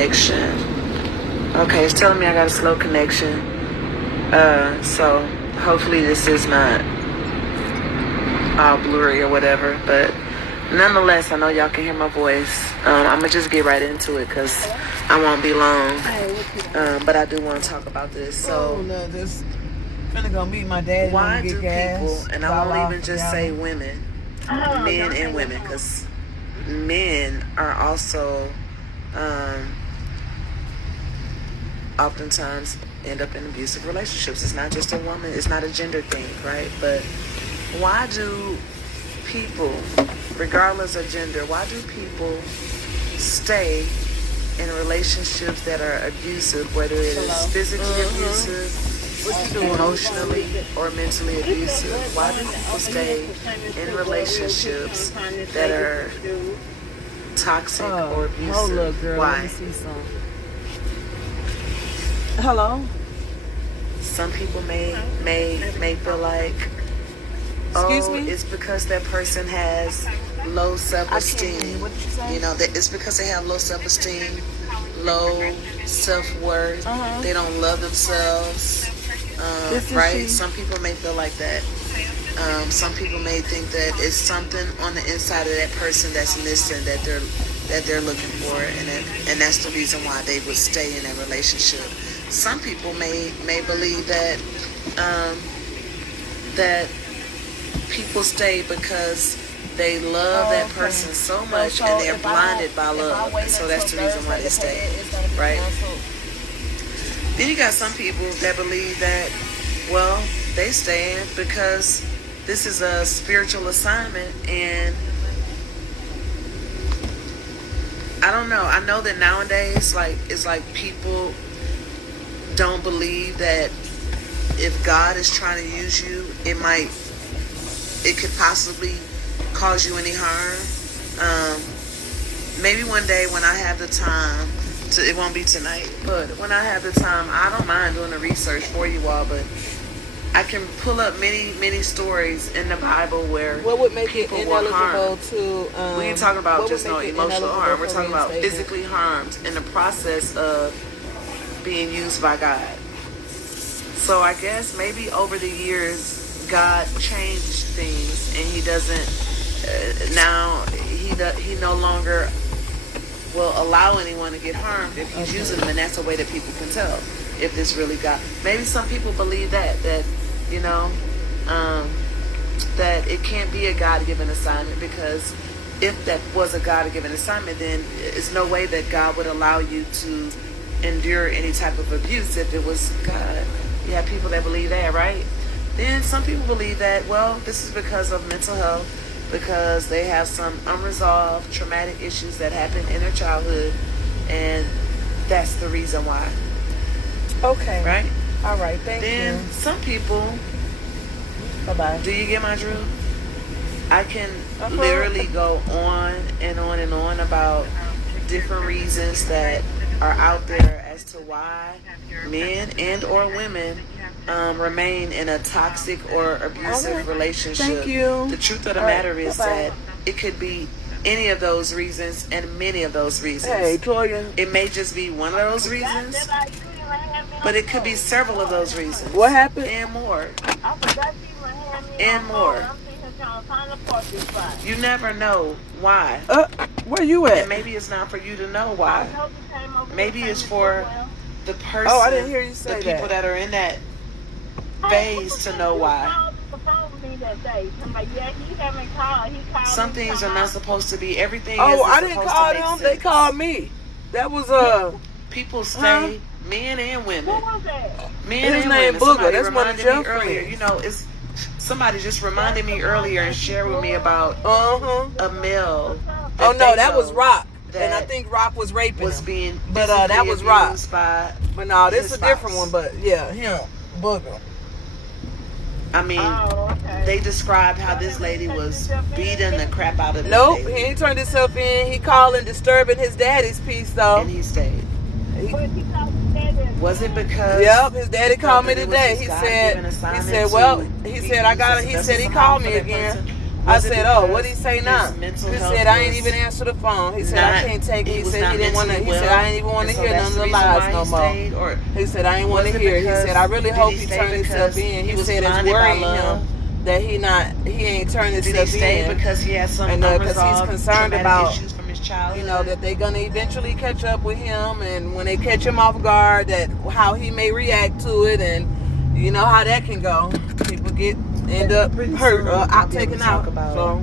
connection. Okay, it's telling me I got a slow connection. So hopefully this is not all blurry or whatever, but nonetheless, I know y'all can hear my voice. I'm gonna just get right into it because I won't be long. But I do want to talk about this. So, no, this finna go meet my daddy. Why get do gas, people, and I won't even just say women, men and women, because men are also oftentimes end up in abusive relationships. It's not just a woman, it's not a gender thing, right? But why do people, regardless of gender, why do people stay in relationships that are abusive, whether it is physically abusive, emotionally, or mentally abusive? Why do people stay in relationships that are toxic or abusive? Hold up, girl. Why? Let me see some. Hello? Some people may feel like, Excuse me? it's because that person has low self-esteem. What did you say? You know, that it's because they have low self-esteem, low self-worth. They don't love themselves, right? Some people may feel like that. Some people may think that it's something on the inside of that person that's missing that they're looking for, and that's the reason why they would stay in a relationship. Some people may believe that that people stay because they love that person so much and they're blinded by love, and so that's the reason why they stay, right? Then you got some people that believe that, well, they stay in because this is a spiritual assignment, and I don't know. I know that nowadays, it's like people don't believe that if God is trying to use you, it could possibly cause you any harm. Maybe one day when I have the time, it won't be tonight, but when I have the time, I don't mind doing the research for you all, but I can pull up many stories in the Bible where what would make people it were ineligible harmed. to We ain't talking about just no emotional harm. We're talking about physically harmed in the process of being used by God. So I guess maybe over the years God changed things, and He doesn't now he no longer will allow anyone to get harmed if He's using them, and that's a way that people can tell if this really God. Maybe some people believe that you know that it can't be a God-given assignment, because if that was a God-given assignment, then it's no way that God would allow you to endure any type of abuse if it was God. You have people that believe that, right? Then some people believe that, well, this is because of mental health, because they have some unresolved traumatic issues that happened in their childhood, and that's the reason why. Okay. Right? All right, thank you. Then some people, Bye-bye. do you get my drill? I can literally go on and on and on about different reasons that are out there as to why men and or women remain in a toxic or abusive relationship. Thank you. The truth of the matter is that it could be any of those reasons and many of those reasons. Hey, Toya. It may just be one of those reasons, but it could be several of those reasons. What happened? And more. And more. You never know why. Where you at? And maybe it's not for you to know why. Maybe it's for the person. Oh, I didn't hear you say the people that are in that phase to know why. Some things are not supposed to be. Everything isn't I didn't supposed call to make them. sense. They called me. That was people stay, men and women. Men His and name women. Booger. Somebody That's one of reminded me Jeff's earlier. friends. You know, it's somebody just reminded me earlier and shared with me about a male. Oh no, that was Rock. And I think Rock was raping was him. being But that was Rock. By but no, this is his a different spouse. one. But yeah, him, Booger. I mean, they described how this lady was beating the crap out of this Nope, lady. he ain't turned himself in. He calling, disturbing his daddy's peace though. And he stayed. Was it because? Yep, his daddy called me that it today. was he his said, God-given assignment well, to he be said I got used it. as He a said he vessel called for me that again. person? I Was it said, oh, because what did he say his now? mental He health said, I ain't was even answer the phone. He said, not- I can't take it. he He was said, not he didn't want to. mentally He said, well, I ain't even want to and so hear that's none of the the reason lies why no he more. stayed? Or He said, I ain't want was to it hear. He because- said, I really did hope he he stay turned himself because in. he He was said, it's blinded by worrying love? him that he ain't turned Did he himself stay in. because he had some And, 'cause he's unresolved concerned traumatic about, issues from his childhood? you know, that they're going to eventually catch up with him, and when they catch him off guard, that how he may react to it, and you know how that can go. People end up hurt or out taken out. So,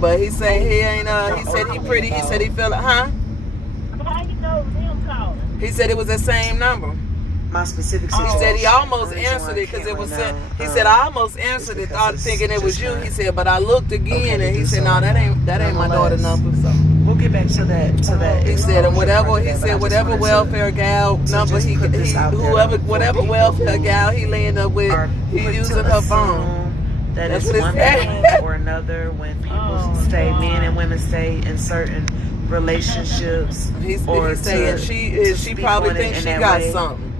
but he said he ain't. He said he pretty. He said he feel like, huh? How you know them calling? He said it was the same number. My specific He situation. said he almost The reason why answered I it because can't it was. right now, He said I almost answered it, because thought it's thinking it was just you. not He said, but I looked again okay to and he do said, so no, right that now. ain't my daughter Nonetheless, number. So we'll get back to that. he said, and whatever he said, whatever welfare gal number just put this out there, though, for whatever people welfare who gal he laying up with, are he quick using to her phone. assume that That's it's what it one said. thing or another when people stay, men and women stay in certain relationships. He or saying to she speak probably on it thinks in she that got way. something.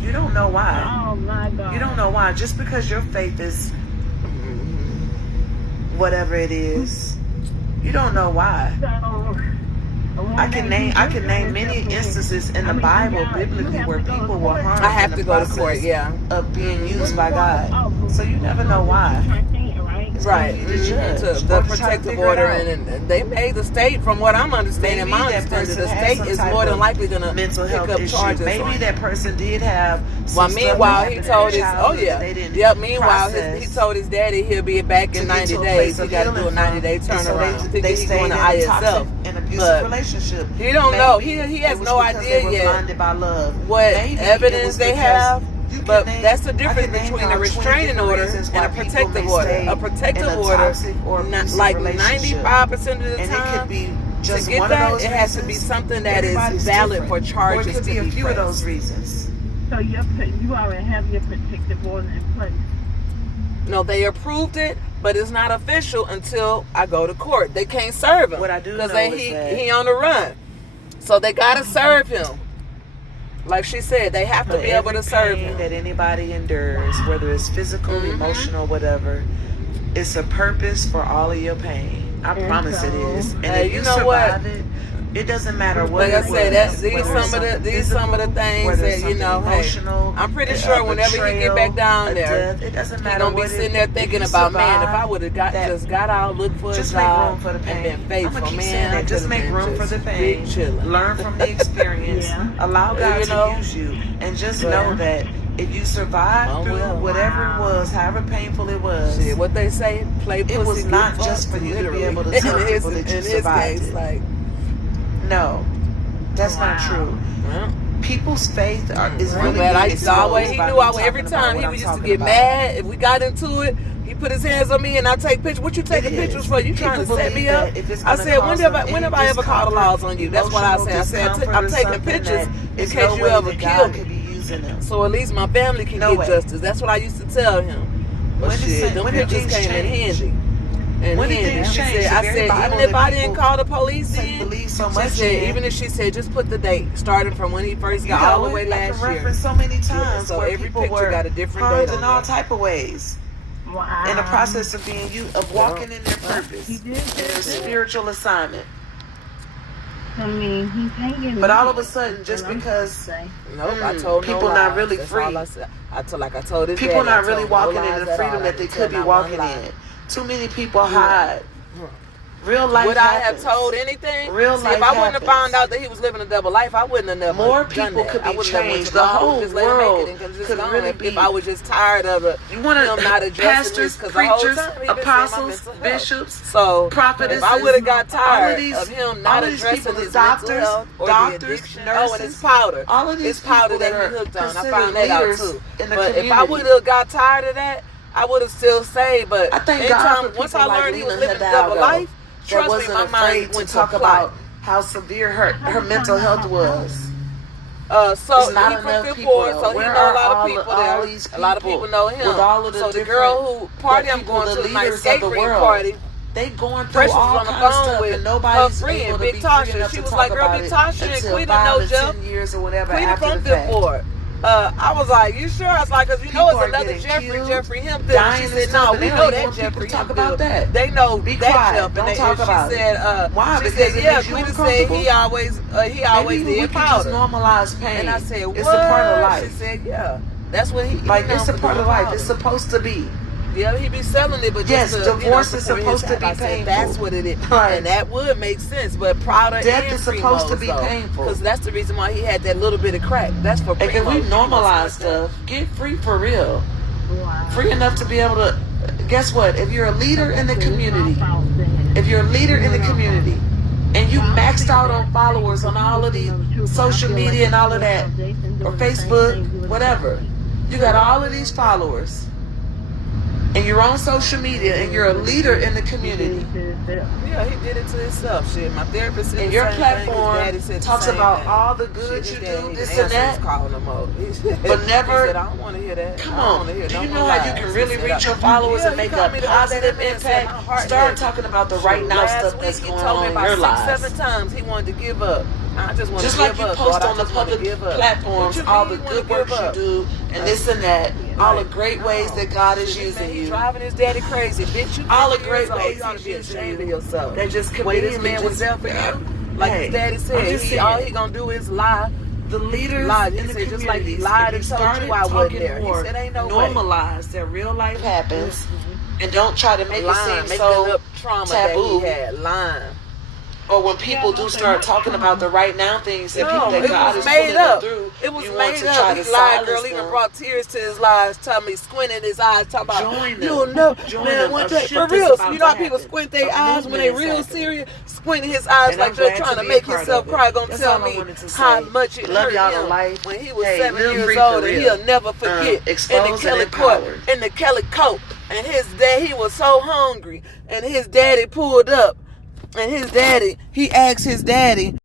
You don't know why. Oh my God. You don't know why. Just because your faith is whatever it is, you don't know why. I can name many instances in the Bible biblically where people were harmed. I have in to the go to court, process yeah. of being used by God. So you never know why. It's Right, for you to judge the or to try to protective figure it order, out. and they made the state, from what I'm understanding, Maybe my that understanding, person the has state some is type more than of likely gonna mental pick health up issue. charges Maybe on that him. person did have Well, some meanwhile, stuff he that told happened in his, their oh childhood yeah, that they didn't yep. Meanwhile, process he told his daddy he'll be back to in get 90 to a days. place He of got to healing do a 90-day from. And so turnaround. they Thinking he's stayed going to in a ISF, toxic and abusive but relationship. he don't Maybe know. He has it was no because idea they were yet blinded by love. what Maybe it evidence was they because have. you can But name- that's the I difference can name between a about 20 restraining different order reasons and why a people protective may order. stay A protective in a order, toxic or abusive like relationship. 95% of the And it time, could be to just get one that, of those it has to be reasons. something that is Everybody's valid different. for charges or it could to be a be few of pressed. those reasons. So you already have your protective order in place. No, they approved it, but it's not official until I go to court. They can't serve him What I do know because is that he on the run, so they gotta serve him. Like she said, they have to be able to serve pain him. that anybody endures, whether it's physical, emotional, whatever, it's a purpose for all of your pain. I promise it is. And Hey, if you you know survive it, it doesn't matter what Like I it said, was, these whether it's something some of the physical, things whether that it's you know. something Hey, emotional, I'm pretty a sure whenever he get betrayal, back down a there, death, it doesn't he matter gonna be what sitting it, there if thinking you about, man, if I survive would have that, just got out, looked for a just make job, room for the and pain. been faithful, I'm gonna keep man. saying that. Just I make could've room been for the just pain. big chilling. Learn from the experience. Yeah. Allow God You know? to use you, and just But- know that if you survive through whatever it was, however painful it was, Shit, what they say, play pussy, it was get not fucked, just for you to be literally. able to tell people that you in his survived case, it. like, No, that's not true. well, People's faith is I'm really glad I being used to always. exposed He by knew me I would every talking about time what he I'm used to talking get about. mad if we got into it. He put his hands on me and I take pictures. What you taking It is. pictures for? You trying People to set me believe up? that if it's I gonna said, cause when them have I any ever called the laws on you? That's what I emotional said. discomfort I'm or taking something pictures that in there's case no you way ever that kill God me. could be using them. So at least my family can No get way. justice. That's what I used to tell him. But When did shit, things- them when did pictures things came in change? handy. And When did handy. things She change? said, The I very said, Bible even if that I didn't people call the police say in, believe so she much said, in, even if she said, just put the date, starting from when he first you got know all the it, way I last can year. reference so many times so where every people picture were got a different harmed date in on all there. type of ways. Wow. In the process of being walking in their purpose, He did in their spiritual assignment. I mean, he can't get But all mad. of a sudden, just because Nope, I told people no lies. not really That's free. all I said. I told his People daddy, I not really told no walking in lies the at freedom all. I that they didn't could tell be not one walking lie. in. Too many people hide. Real life Would I have happens. told anything? Real See, life if I wouldn't have happens. found out that he was living a double life, I wouldn't have never More done people that. could I be wouldn't have went changed. to The law. I would whole just let him world make it and could just could gone. really If be. I was just tired of it, You want him not to addressing pastors, this, 'cause the whole preachers, time he been saying my apostles, mental health. bishops, So prophetesses. if I would have got all of tired these, of him all not of these addressing people, his doctors, mental health or doctors, the addiction, nurses, and his powder. all of these It's powder people that that are he hooked on. I considered found that out leaders too. in the But community. if I would have got tired of that, I would have still stayed. But I thank God for once people I like learned he was Lena living a double Hidalgo life, that trust me, wasn't my afraid mind to went talk to about how severe her mental health was. So It's not he from enough Fifth people, Ward, though. so he Where know a are lot of all people all there. these A lot of people people know him. with all of the so the different girl who party I'm people, going the to, my leaders skate of the ring world, party. they going through Precious was all on the kind of phone stuff, with and nobody's her friend, able to Big be Tasha. free enough She to was talk like, girl, about Big it Tasha and until Quita 5 know to Jeff. 10 years or whatever Quita after from the Fifth fact. Ward. I was like, you sure? I was like, because you know People it's are another getting killed, Jeffrey Hemphill. dying She and said, stuff, no, and we they know don't that even want people Jeffrey to talk Hemphill. about that. They know Be that quiet. Jeff. Don't And talk about she it. said, Why? she Because said, it yeah, makes you Quita said uncomfortable. he always Maybe we did can just powder. normalize pain. And I said, what? It's a part of life. She said, yeah. That's what he Like, known it's a for part doing of life. powder. It's supposed to be. Yeah, he be selling it, but Yes, just to, divorce is support his supposed to be I said, painful. that's what it is, Right. and that would make sense. But Prada Death and is supposed to Primos, be though, painful. because that's the reason why he had that little bit of crack. That's for And can we Primos. normalize stuff? Get free for real. Wow. Free enough to be able to. Guess what? If you're a leader in the community, and you maxed out on followers on all of these social media and all of that, or Facebook, whatever, you got all of these followers, and you're on social media, and you're a leader in the community, Yeah, he did it to himself. Shit, my therapist said and the your same platform thing. His daddy said the talks same about thing. all the good Shit, you his do, daddy, this his and that. ancestors calling him up. But never- He said, I don't want to hear that. Come I don't on, wanna hear do no you more know how you lies. can He really said, reach your followers yeah, and make he a called me the positive man said, my impact? heart Start hit. talking about the right now Last stuff week, that's he going told on me in about your 6, lives. 7 times he wanted to give up. I just want Just to like give you up. post God, I on the just wanna public give up. platforms What you all mean the you wanna good works give you up? do and this and that, all the great ways that God is Shit, using man, you, he driving his daddy crazy, bitch. You all the 50 great years old. ways You ought he's to be using ashamed you, of yourself. that just The way this conveniently man was there for you, like Hey, his daddy I'm said, just he all saying. he gonna do is lie. The leaders Lied. He in the said just like he communities, lied if and you told started you I wasn't talking there. He more, said ain't no way. normalize that real life happens, and don't try to make it Lying, seem making so up trauma taboo. that he had, lying. Or when people do start talking about the right now things and people No, that it God was is made pulling them up. through, It was you want made to up. try He to lied, silence girl. Even them. brought tears to his eyes, telling me, squinting his eyes, talking about, Join them. you'll know, Join man, them. one A day, shift for is real. about You know how to people happen. squint their A eyes when they movement is real happening. serious? Squinting his eyes And like I'm they're glad trying to to be a make part himself of it. cry. Gonna That's tell all I me wanted to how say. much it Love hurt y'all to him life. when he was Hey, 7 live years free old, for and real. he'll never forget. In the Exposed and Kelly court, empowered. in the Kelly coat, and his dad, he was so hungry, and his daddy pulled up. And his daddy, he asked his daddy,